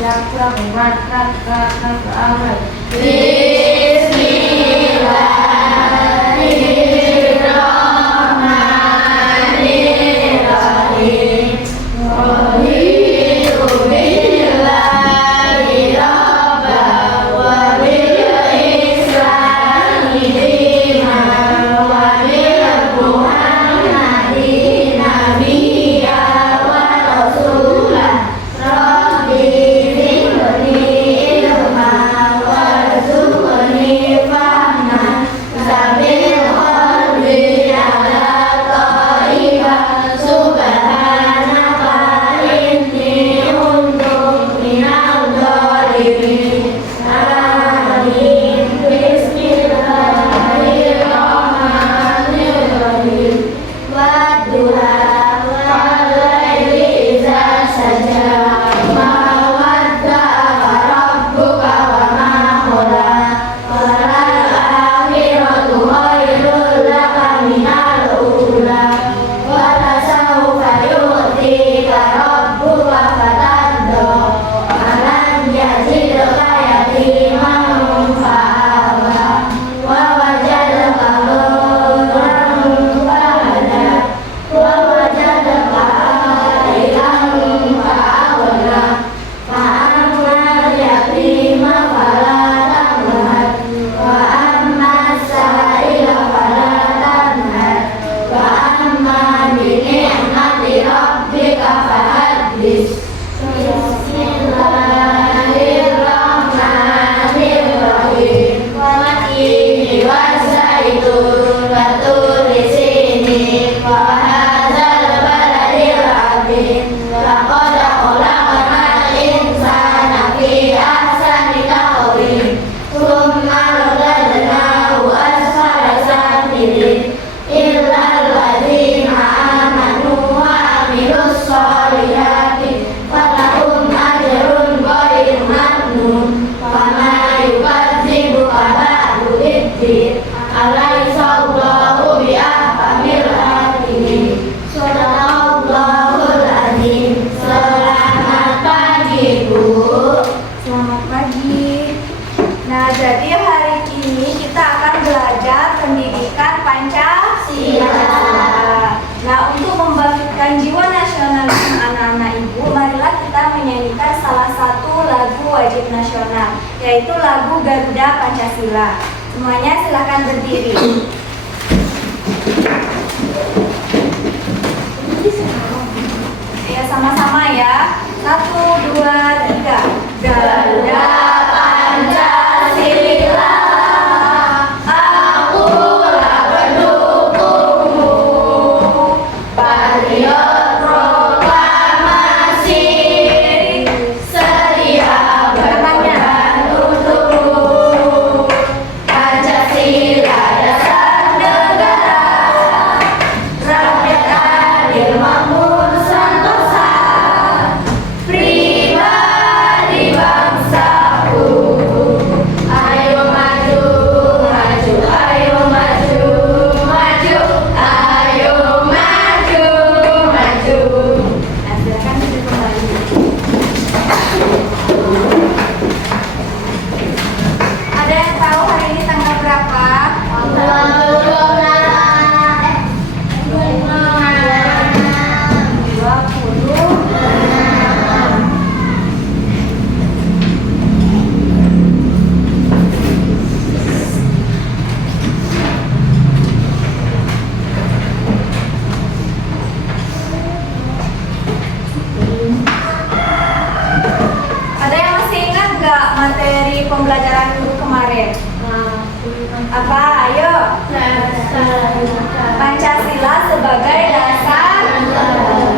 yang telah menguatkan keamanan. Bismillahirrahmanirrahim. Nasional, yaitu lagu Garuda Pancasila. Semuanya silakan berdiri. Ya, sama-sama ya. 1, 2, 3. Garuda Pancasila, akulah pendukungmu. Patriot proklamasi, setia untukmu. Pancasila dasar negara, rakyat adil makmur sentosa, pribadi bangsaku. Ayo maju, maju, ayo maju, maju, ayo maju, maju. Nah, silakan duduk kembali. Ada yang tahu hari ini tanggal berapa? 26. Ada yang masih ingat nggak materi pembelajaran minggu kemarin? Apa? Ayo. Pancasila sebagai dasar.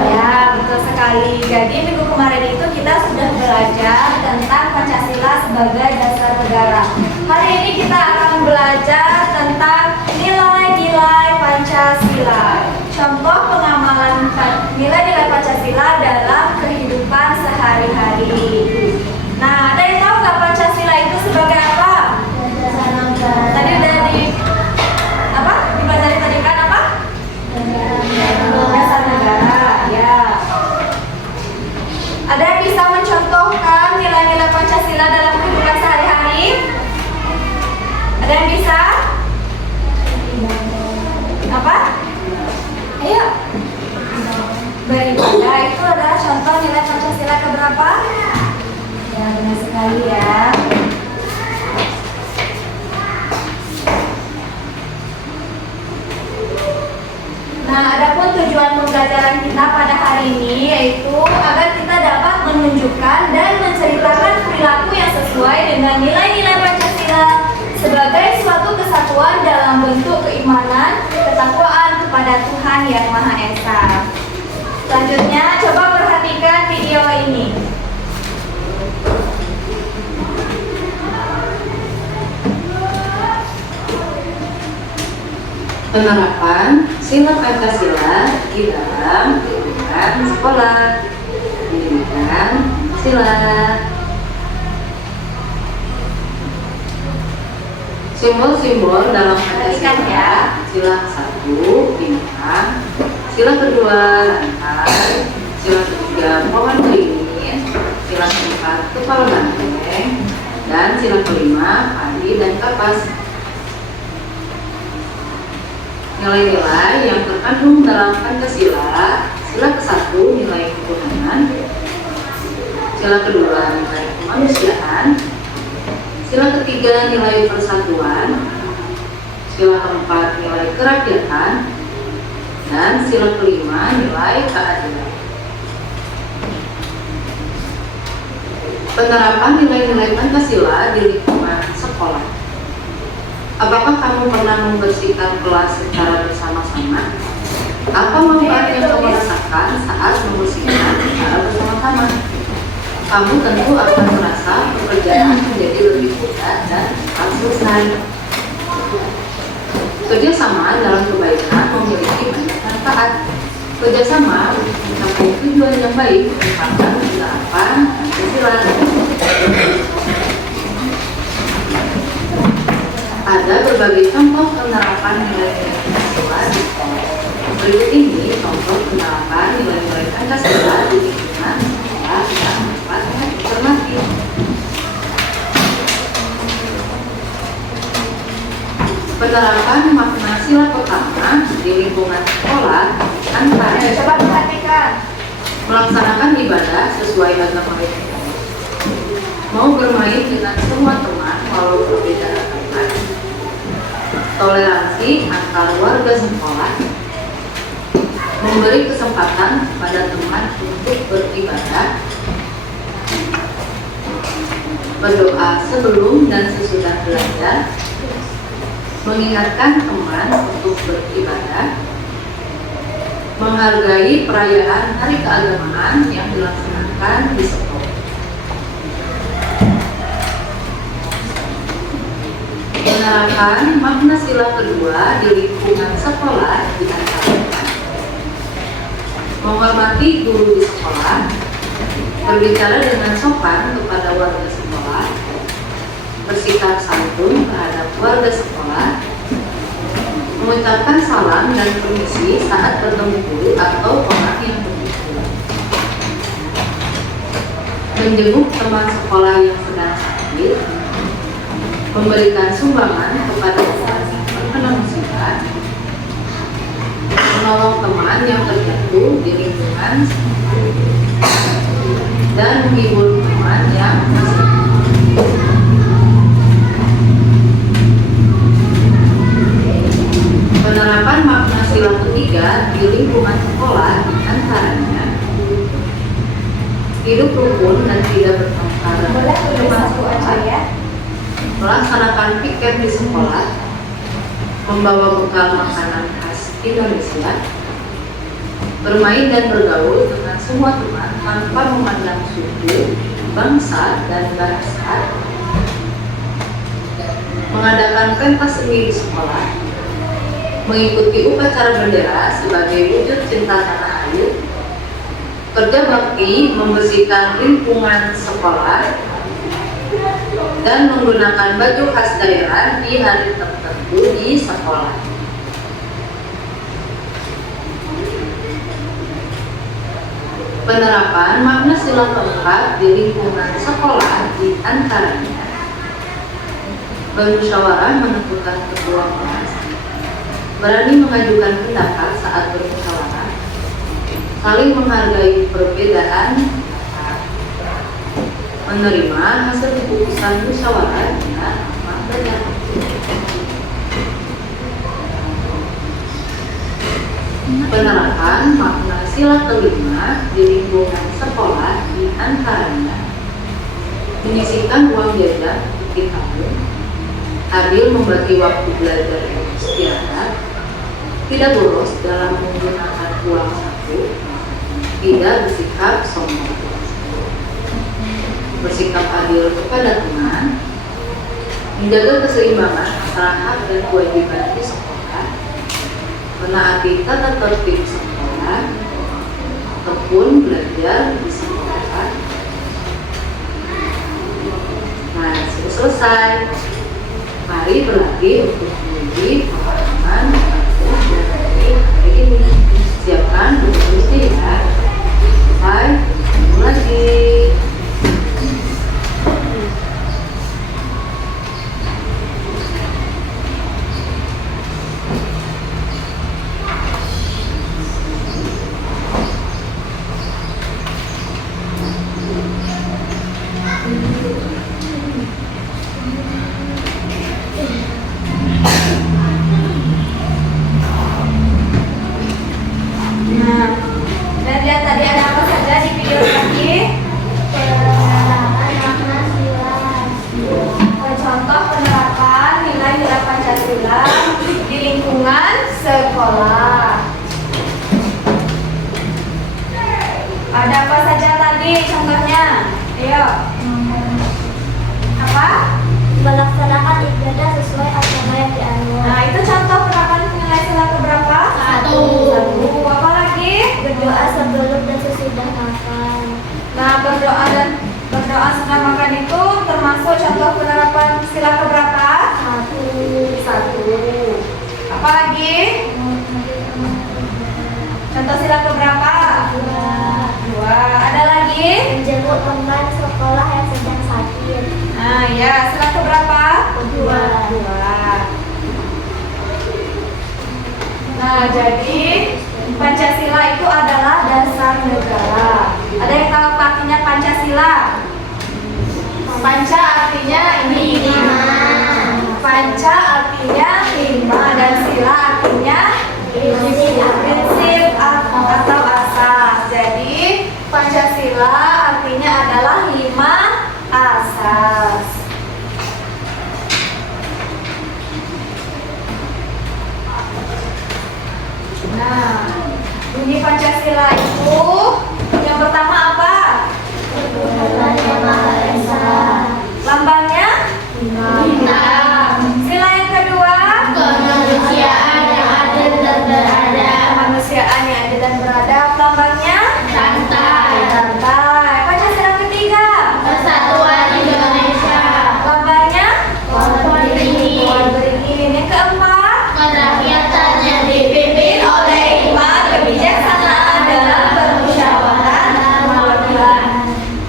Ya, betul sekali. Jadi minggu kemarin itu kita sudah belajar tentang Pancasila sebagai dasar negara. Hari ini kita akan belajar tentang nilai-nilai Pancasila. Contoh pengamalan nilai-nilai Pancasila dalam kehidupan sehari-hari. Nah, ada yang tahu nggak Pancasila itu sebagai apa? Tadi udah dipelajari tadi kan apa? Dasar negara, ya. Ada yang bisa mencontohkan nilai Mulai sekali ya. Nah, adapun tujuan pembelajaran kita pada hari ini yaitu agar kita dapat menunjukkan dan menceritakan perilaku yang sesuai dengan nilai-nilai Pancasila sebagai suatu kesatuan dalam bentuk keimanan, ketakwaan kepada Tuhan Yang Maha Esa. Selanjutnya, coba perhatikan video ini. Penerapan sila Pancasila di dalam kehidupan sekolah. Pendidikan sila. Simbol-simbol dalam Pancasila: sila ke-1 bintang, sila kedua rantai, sila ketiga pohon beringin, sila ke-4 kepala banteng, dan sila kelima padi dan kapas. Nilai-nilai yang terkandung dalam Pancasila: sila ke-1 nilai ketuhanan, sila kedua nilai kemanusiaan, sila ketiga nilai persatuan, sila ke-4 nilai kerakyatan, dan sila kelima nilai keadilan. Penerapan nilai-nilai Pancasila di lingkungan sekolah. Apakah kamu pernah membersihkan kelas secara bersama-sama? Apa manfaat yang kamu rasakan saat membersihkan secara bersama-sama? Kamu tentu akan merasa pekerjaan menjadi lebih mudah dan cepat selesai. Kerjasama dalam kebaikan memiliki banyak manfaat. Kerjasama untuk mencapai tujuan yang baik merupakan penerapan Pancasila. Ada berbagai contoh penerapan nilai-nilai Pancasila di sekolah. Berikut ini contoh penerapan nilai-nilai Pancasila di lingkungan sekolah yang dapat dicermati. Penerapan makna sila pertama di lingkungan sekolah antara Coba perhatikan. melaksanakan ibadah sesuai agama kita, mau bermain dengan semua teman walau berbeda agama, toleransi antar warga sekolah, memberi kesempatan kepada teman untuk beribadah, berdoa sebelum dan sesudah belajar, mengingatkan teman untuk beribadah, menghargai perayaan hari keagamaan yang dilaksanakan di sekolah. Penerapan makna sila kedua di lingkungan sekolah di antaranya menghormati guru di sekolah, berbicara dengan sopan kepada warga sekolah, bersikap santun terhadap warga sekolah, mengucapkan salam dan permisi saat bertemu guru atau orang yang berkumpul, menjenguk teman sekolah yang sedang sakit, memberikan sumbangan kepada orang yang terkena musibah, menolong teman yang terjatuh di lingkungan, dan menghibur teman yang bersedih. Penerapan makna sila ketiga di lingkungan sekolah antaranya hidup rukun dan tidak bertengkar. Boleh tulis satu aja ya. Melaksanakan piket di sekolah, membawa bekal makanan khas Indonesia, bermain dan bergaul dengan semua teman tanpa memandang suku, bangsa, dan bahasa, mengadakan pentas seni di sekolah, mengikuti upacara bendera sebagai wujud cinta tanah air, kerja bakti membersihkan lingkungan sekolah, dan menggunakan baju khas daerah di hari tertentu di sekolah. Penerapan makna sila keempat di lingkungan sekolah di antaranya bermusyawarah menentukan ketua kelas, berani mengajukan pendapat saat bermusyawarah, saling menghargai perbedaan, menerima hasil keputusan musyawarah dengan amat benar. Penerapan makna sila kelima di lingkungan sekolah di antaranya menyisihkan uang jajan di tabung, adil membagi waktu belajar yang istirahat, tidak boros dalam menggunakan uang saku, tidak bersikap sombong, bersikap adil kepada teman, menjaga keseimbangan antara hak dan kewajiban di sekolah, menaati tata tertib sekolah, tekun belajar di sekolah. Nah, sudah selesai. Mari berlatih untuk menguji pemahaman dan hari ini. Siapkan buku ya. Selesai. Ketemu lagi. Ada apa saja tadi contohnya? Ayo. Apa? Melaksanakan ibadah sesuai agama yang dianut. Nah, itu contoh penerapan nilai sila keberapa? 1. Apa lagi? Berdoa sebelum dan sesudah makan. Nah, berdoa setelah makan itu termasuk contoh penerapan sila keberapa? 1. Apa lagi? Contoh sila keberapa? 2. Ada lagi? Menjenguk teman sekolah yang sedang sakit. Nah, ya, sila keberapa? 2. Nah, jadi Pancasila itu adalah dasar negara. Ada yang tahu artinya Pancasila? Panca artinya ini. Panca artinya 5 dan sila artinya prinsip atau asas. Jadi Pancasila artinya adalah 5 asas. Nah, bunyi Pancasila itu yang pertama apa? Lambangnya? Bintang. Sila yang kedua? Kemanusiaan yang adil dan beradab. Kemanusiaan yang adil dan beradab. Lambangnya? Santai. Santai. Pancasila ketiga? Persatuan Indonesia. Lambangnya? Pohon beringin. Pohon beringin. Yang keempat? Kerakyatan yang dipimpin oleh hikmat, kebijaksanaan dalam permusyawaratan dan perwakilan.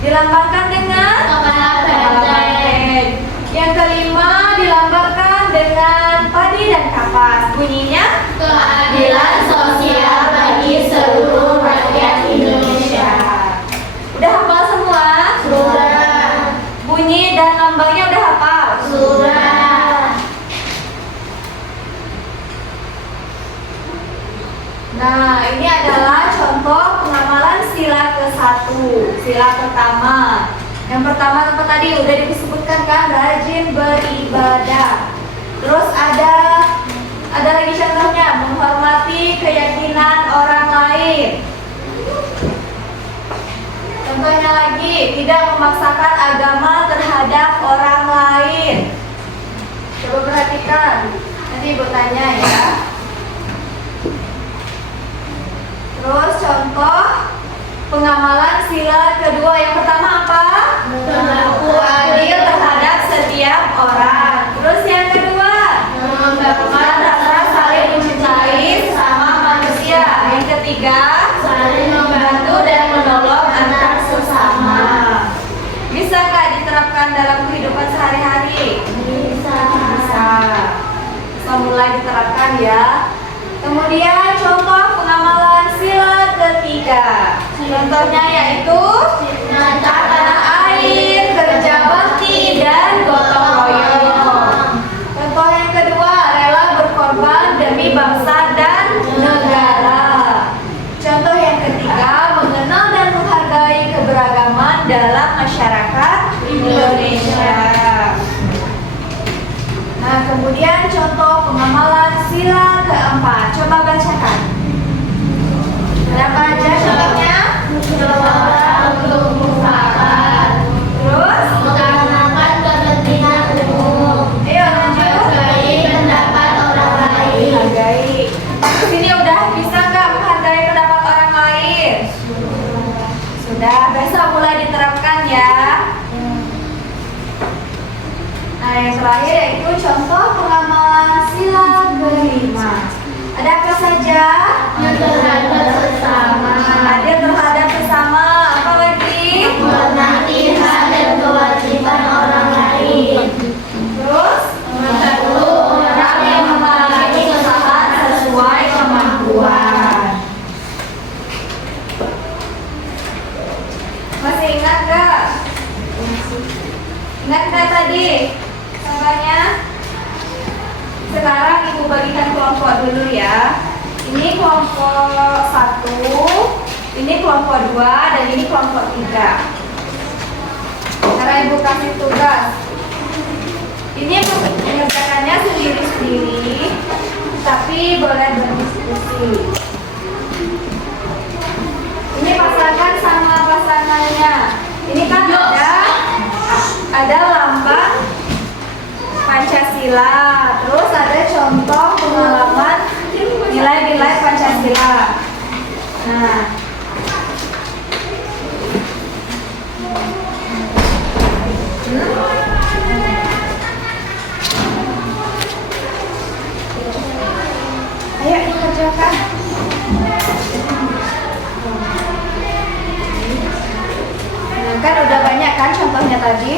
Dilambangkan dengan? Kepala benteng. Yang kelima dilambangkan dengan padi dan kapas. Bunyinya? Keadilan sosial bagi seluruh rakyat Indonesia. Udah hafal semua? Sudah. Bunyi dan lambangnya udah hafal? Sudah. Nah, ini adalah contoh pengamalan sila ke-1. Sila pertama. Yang pertama apa tadi udah disebutkan kan, rajin beribadah. Terus ada lagi contohnya, menghormati keyakinan orang lain. Contohnya lagi, tidak memaksakan agama terhadap orang lain. Coba perhatikan, nanti ibu tanya ya. Terus contoh pengamalan sila kedua, yang pertama apa? Berlaku adil terhadap setiap orang. Terus yang kedua, mengembangkan rasa saling mencintai sesama manusia. Yang ketiga, Saling membantu dan menolong antar sesama. Bisa nggak diterapkan dalam kehidupan sehari-hari? Bisa. Bisa mulai diterapkan ya. Kemudian contoh pengamalan sila ketiga. Contohnya yaitu Cinta tanah air, Kemudian contoh pengamalan sila keempat. Coba bacakan. Berapa aja contohnya? Untuk mufakat, Terus? mengutamakan kepentingan umum, Ayo lanjut. menghargai pendapat orang lain. Menghargai. Sini udah bisa nggak menghargai pendapat orang lain? Sudah, besok mulai diterapkan ya. Nah, yang terakhir yaitu contoh pengamalan sila kelima. Ada apa saja? Terhadap sesama, Adil terhadap sesama. Apa lagi? menghormati hak dan kewajiban orang lain, Terus? membantu orang yang memiliki kesusahan sesuai kemampuan. Masih ingat nggak? Ingat nggak tadi? Contohnya? Sekarang ibu bagikan kelompok dulu ya. Ini kelompok 1, ini kelompok 2, dan ini kelompok 3. Sekarang ibu kasih tugas. Ini mengerjakannya sendiri-sendiri, tapi boleh berdiskusi. Ini pasangan sama pasangannya. Ini kan ada lambang Pancasila, terus ada contoh pengalaman nilai-nilai Pancasila. Nah, ayo dikerjakan. Nah, kan udah banyak kan contohnya tadi.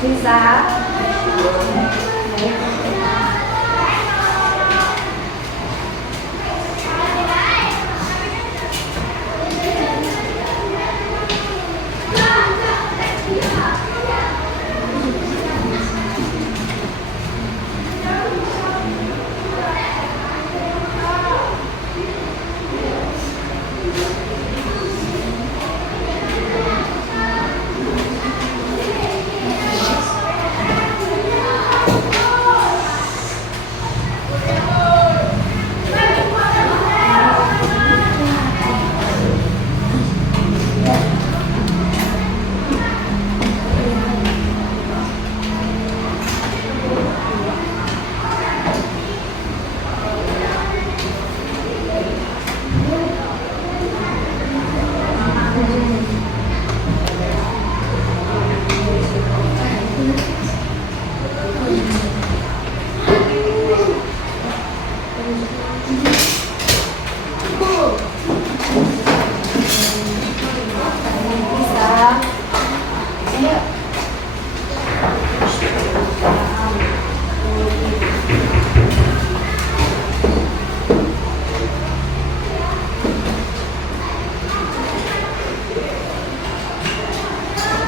Bisa.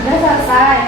Udah selesai.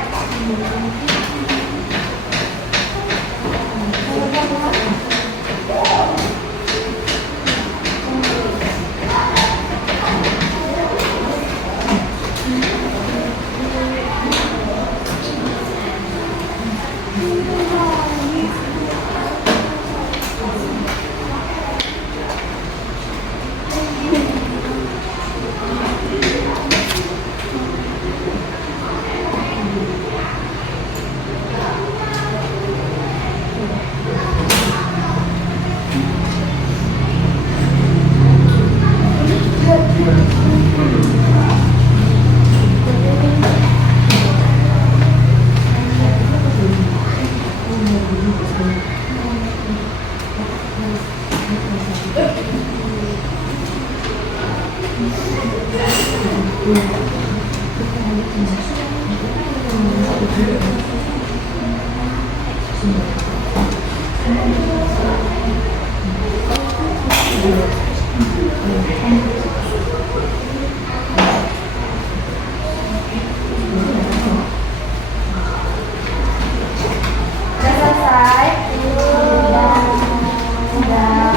Udah selesai? Udah.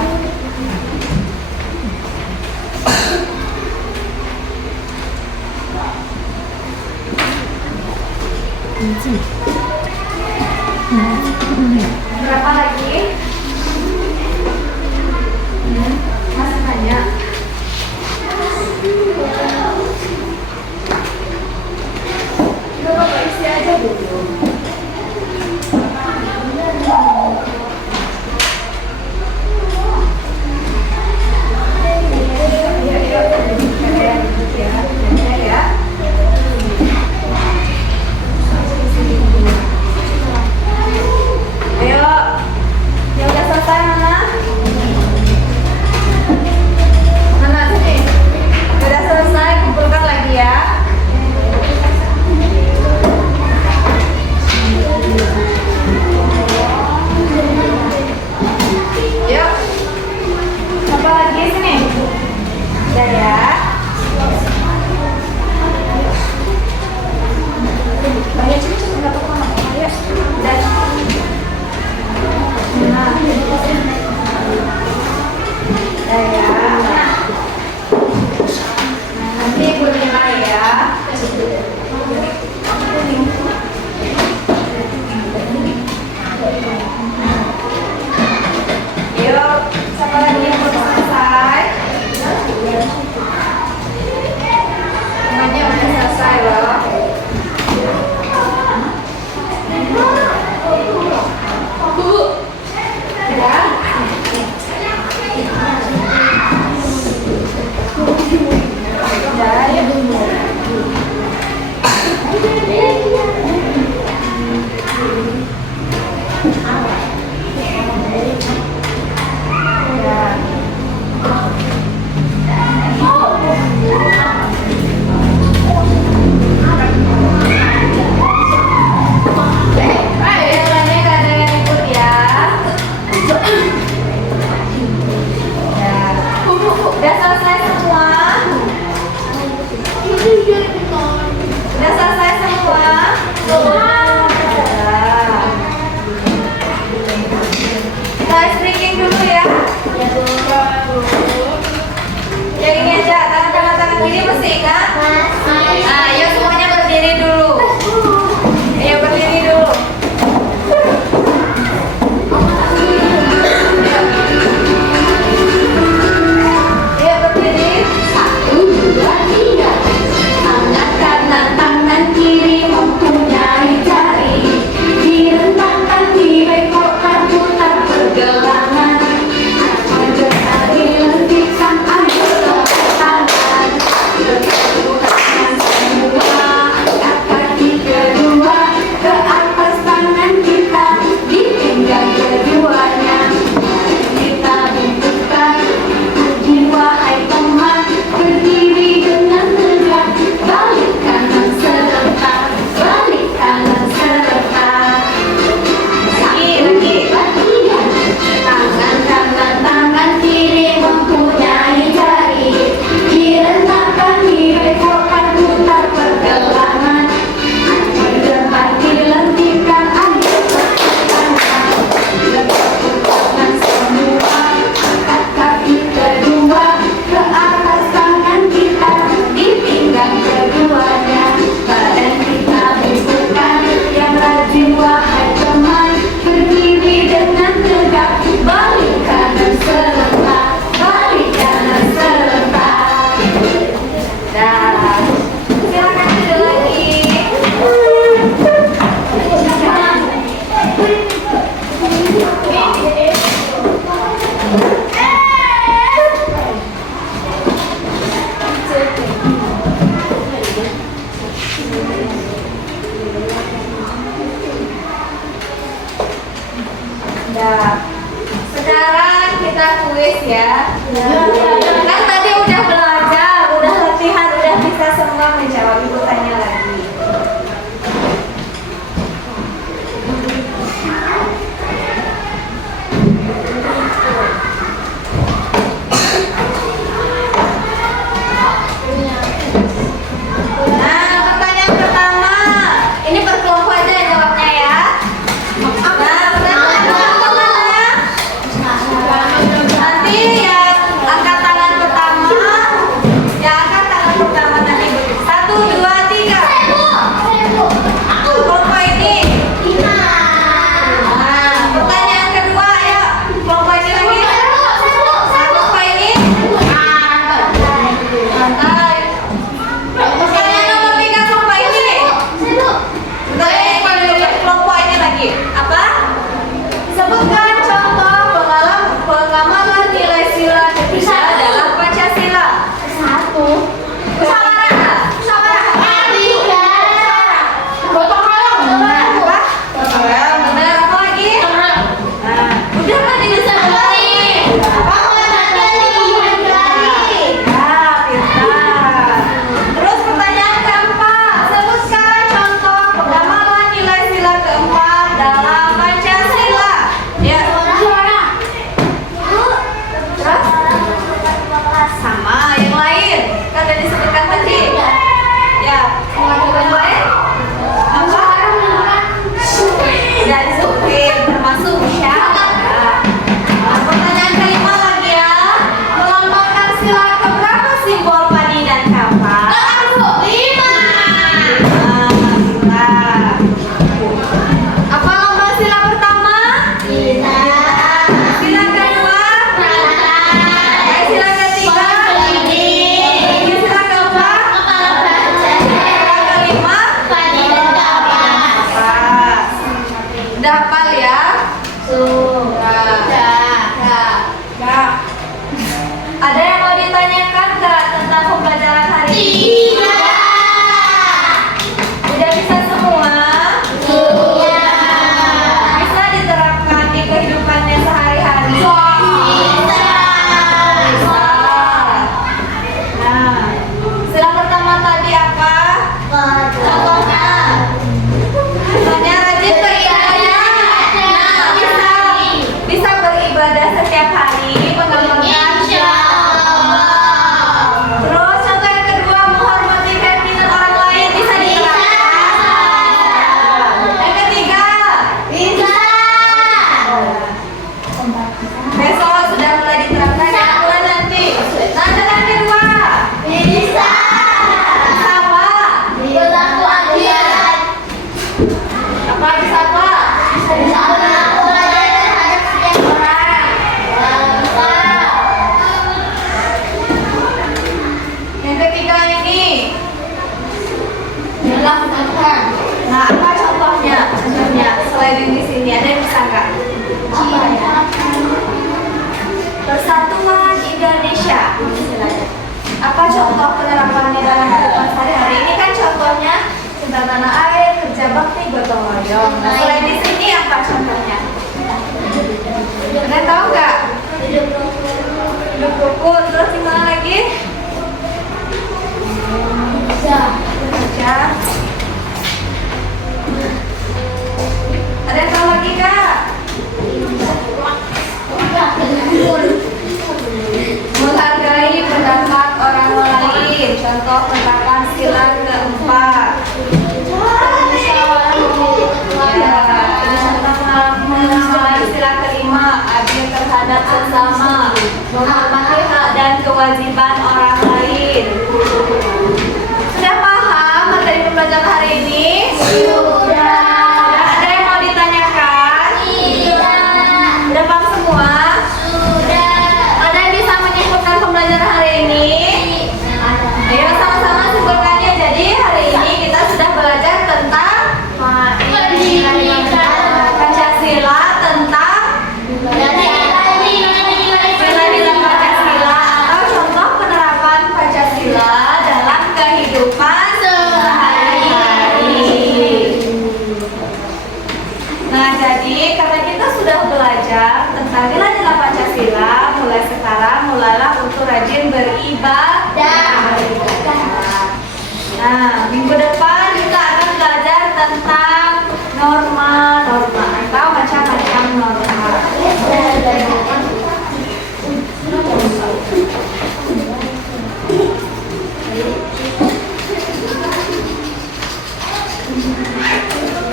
Berapa lagi? Masih banyak. Udah Bapak isi aja dulu. Ayo, yang udah selesai mana? Mana sini? Udah selesai, kumpulkan lagi ya. Yuk, apa lagi sini? Udah ya. Banyak cepet-cepet nggak apa-apa. Ayo, udah. Nah, ya. Nanti ibu nilai ya. Yuk, siapa lagi yang belum selesai? Semuanya udah selesai loh. Ya. Udah, yuk. Udah selesai semua? Udah selesai semua? Kita ice breaking dulu ya. Yang ini aja, tangan kiri masih ingat? Ayo semuanya berdiri dulu. Ayo berdiri dulu. Nah, sekarang kita kuis ya. Kan tadi udah belajar, udah latihan, udah bisa semua menjawab. Ibu tanya lagi. yang di sini? Ada yang bisa nggak? Apa ya? Persatuan Indonesia. Apa contoh penerapannya dalam kehidupan sehari-hari? Ini kan contohnya cinta tanah air, kerja bakti, gotong royong. Nah, selain di sini apa contohnya? Ada tahu nggak? Hidup rukun. Terus gimana lagi? Kerja. Ada yang tahu lagi kak? Menghargai pendapat orang lain. Contoh penerapan sila keempat. Ya, ini contoh mengenai sila kelima, adil terhadap sesama, menghormati hak dan kewajiban orang lain. Sudah paham materi pembelajaran hari ini? Sudah. Ada yang mau ditanyakan? Sudah paham semua? Sudah. Ada yang bisa menyimpulkan pembelajaran hari ini? Ayo sama-sama simpulkannya. Jadi hari ini kita sudah belajar tentang Pancasila, tentang nilai-nilai Pancasila atau contoh penerapan Pancasila dalam kehidupan sehari-hari. Nah, jadi karena kita sudah belajar tentang nilai-nilai Pancasila, mulai sekarang mulailah untuk rajin beribadah. Nah, minggu depan kita akan belajar tentang norma-norma atau macam-macam norma.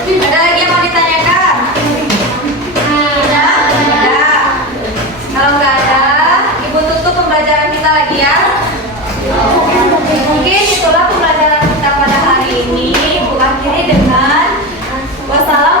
Ada lagi yang mau ditanyakan? Ada? Kalau nggak ada, Ibu tutup pembelajaran kita lagi ya. Mungkin itulah pembelajaran kita pada hari ini. Ibu akhiri dengan wassalamualaikum